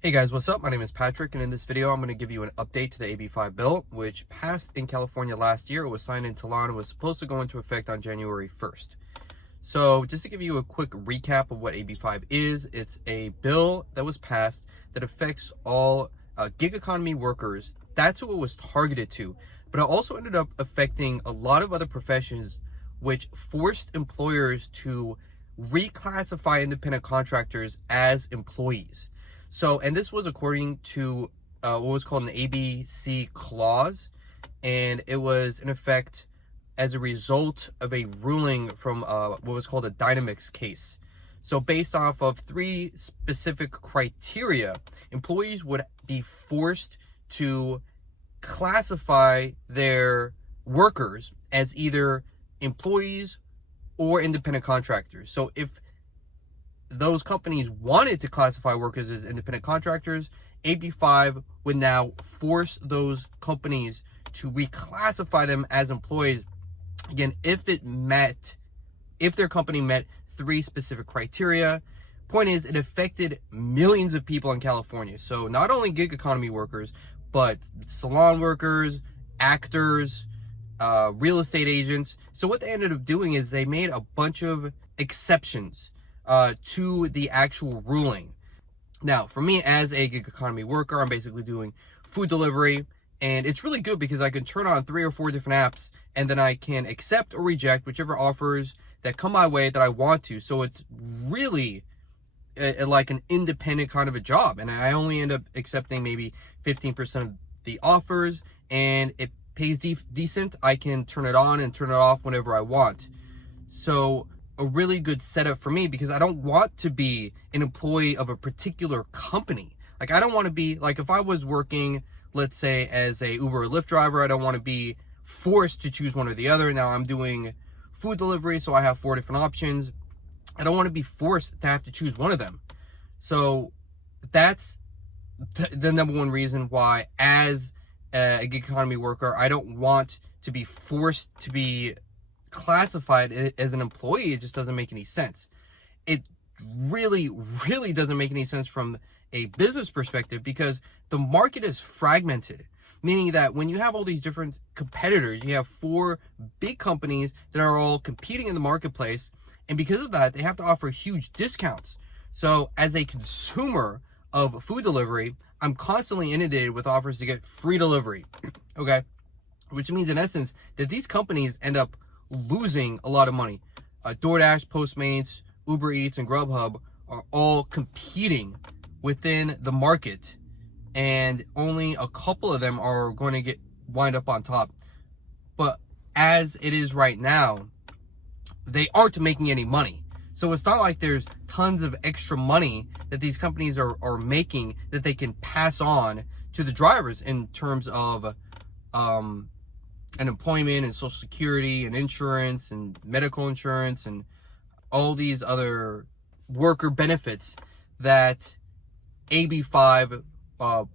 Hey guys, what's up? My name is Patrick, and in this video, I'm going to give you an update to the AB5 bill, which passed in California last year. It was signed into law and was supposed to go into effect on January 1st. So just to give you a quick recap of what AB5 is, it's a bill that was passed that affects all gig economy workers. That's who it was targeted to, but it also ended up affecting a lot of other professions, which forced employers to reclassify independent contractors as employees. So, and this was according to what was called an ABC clause, and it was in effect as a result of a ruling from what was called a Dynamics case. So based off of 3 specific criteria, employees would be forced to classify their workers as either employees or independent contractors. So if those companies wanted to classify workers as independent contractors, AB5 would now force those companies to reclassify them as employees. Again, if their company met 3 specific criteria. Point is, it affected millions of people in California. So not only gig economy workers, but salon workers, actors, real estate agents. So what they ended up doing is they made a bunch of exceptions to the actual ruling. Now, for me as a gig economy worker, I'm basically doing food delivery, and it's really good because I can turn on 3 or 4 different apps, and then I can accept or reject whichever offers that come my way that I want to. So it's really like an independent kind of a job, and I only end up accepting maybe 15% of the offers, and it pays decent. I can turn it on and turn it off whenever I want. So a really good setup for me, because I don't want to be an employee of a particular company. Like, I don't want to be, like, if I was working, let's say, as a Uber or Lyft driver, I don't want to be forced to choose one or the other. Now I'm doing food delivery, so I have 4 different options. I don't want to be forced to have to choose one of them. So that's the number one reason why, as a gig economy worker, I don't want to be forced to be classified as an employee. It just doesn't make any sense. It really doesn't make any sense from a business perspective, because the market is fragmented, meaning that when you have all these different competitors, you have 4 big companies that are all competing in the marketplace, and because of that, they have to offer huge discounts. So as a consumer of food delivery, I'm constantly inundated with offers to get free delivery, okay? Which means, in essence, that these companies end up losing a lot of money. DoorDash, Postmates, Uber Eats, and Grubhub are all competing within the market, and only a couple of them are going to wind up on top. But as it is right now, they aren't making any money. So it's not like there's tons of extra money that these companies are making that they can pass on to the drivers in terms of unemployment and Social Security and insurance and medical insurance and all these other worker benefits that AB5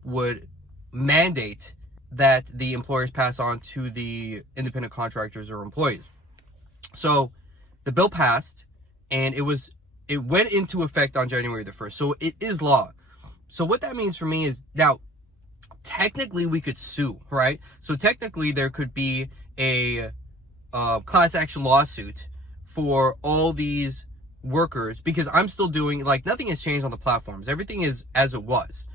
would mandate that the employers pass on to the independent contractors or employees. So the bill passed, and it went into effect on January the 1st. So it is law. So what that means for me is, now, technically we could sue, right? So technically there could be a class action lawsuit for all these workers, because I'm still doing, like, nothing has changed on the platforms. Everything is as it was.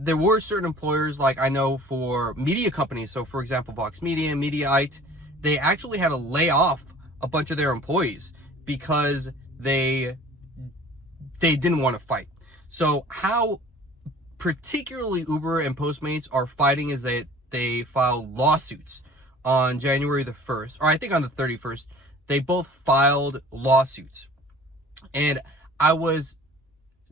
There were certain employers, like I know for media companies, so for example, Vox Media and Mediaite, they actually had to lay off a bunch of their employees because they didn't want to fight. So how particularly Uber and Postmates are fighting is that they filed lawsuits on January the 1st, or I think on the 31st. They both filed lawsuits. And I was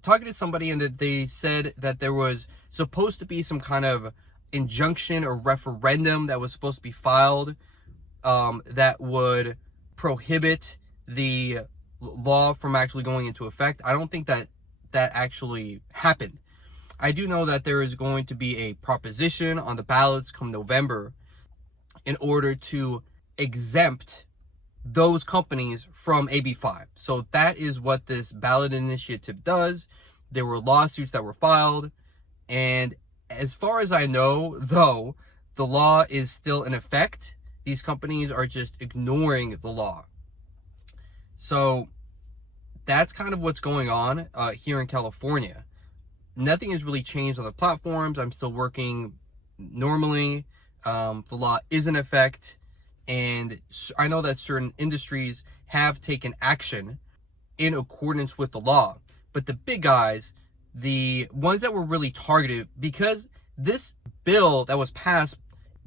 talking to somebody, and that they said that there was supposed to be some kind of injunction or referendum that was supposed to be filed that would prohibit the law from actually going into effect. I don't think that actually happened. I do know that there is going to be a proposition on the ballots come November in order to exempt those companies from AB5. So that is what this ballot initiative does. There were lawsuits that were filed. And as far as I know, though, the law is still in effect. These companies are just ignoring the law. So that's kind of what's going on here in California. Nothing has really changed on the platforms. I'm still working normally. The law is in effect. And I know that certain industries have taken action in accordance with the law. But the big guys, the ones that were really targeted, because this bill that was passed,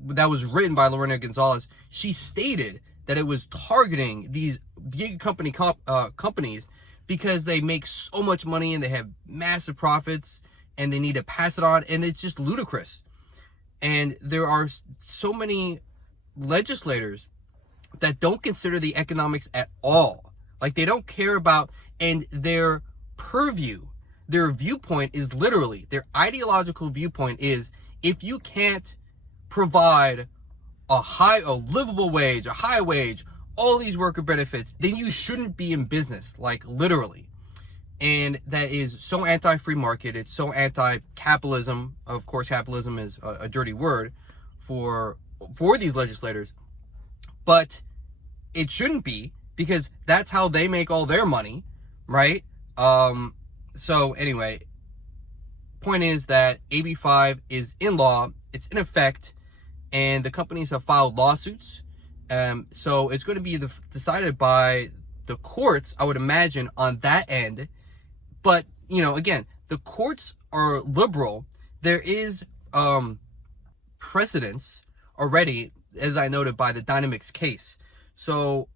that was written by Lorena Gonzalez, she stated that it was targeting these gig companies because they make so much money and they have massive profits and they need to pass it on, and it's just ludicrous. And there are so many legislators that don't consider the economics at all. Like, they don't care about, and their purview, their viewpoint is literally, their ideological viewpoint is, if you can't provide a livable wage, a high wage, all these worker benefits, then you shouldn't be in business, like literally. And that is so anti-free market. It's so anti-capitalism. Of course, capitalism is a dirty word for these legislators, but it shouldn't be, because that's how they make all their money, right? So anyway, point is that AB5 is in law, it's in effect, and the companies have filed lawsuits. So it's going to be decided by the courts, I would imagine, on that end. But, you know, again, the courts are liberal. There is precedence already, as I noted, by the Dynamics case. So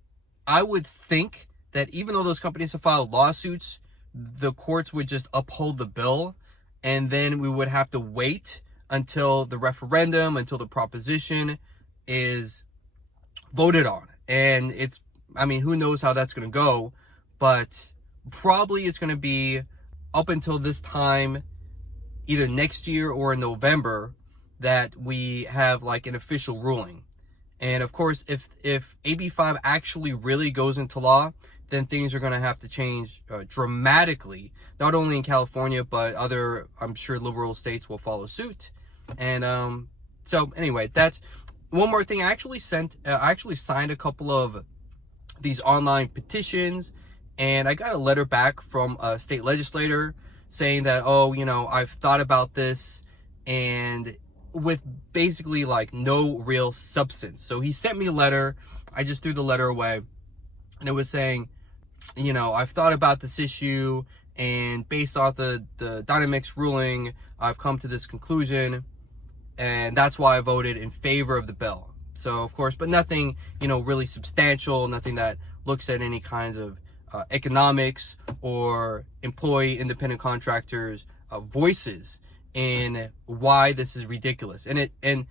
I would think that even though those companies have filed lawsuits, the courts would just uphold the bill, and then we would have to wait until the referendum, until the proposition is voted on. And it's, I mean, who knows how that's going to go, but probably it's going to be up until this time, either next year or in November, that we have like an official ruling. And of course, if AB5 actually really goes into law, then things are going to have to change dramatically, not only in California, but other, I'm sure, liberal states will follow suit. And so anyway, that's one more thing. I actually signed a couple of these online petitions, and I got a letter back from a state legislator saying that, oh, you know, I've thought about this, and with basically like no real substance. So he sent me a letter. I just threw the letter away, and it was saying, you know, I've thought about this issue, and based off the Dynamics ruling, I've come to this conclusion, and that's why I voted in favor of the bill. So, of course, but nothing, you know, really substantial, nothing that looks at any kinds of economics or employee independent contractors' voices in why this is ridiculous. And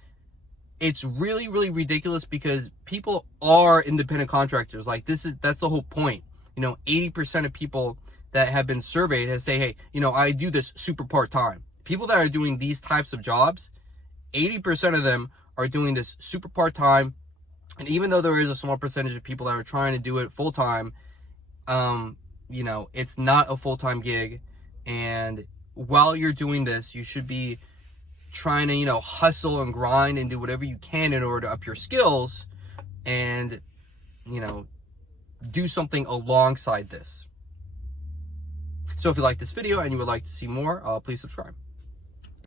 it's really, really ridiculous because people are independent contractors. Like, that's the whole point. You know, 80% of people that have been surveyed have say, hey, you know, I do this super part-time. People that are doing these types of jobs, 80% of them are doing this super part-time. And even though there is a small percentage of people that are trying to do it full-time, you know, it's not a full-time gig. And while you're doing this, you should be trying to, you know, hustle and grind and do whatever you can in order to up your skills and, you know, do something alongside this. So if you like this video and you would like to see more, please subscribe.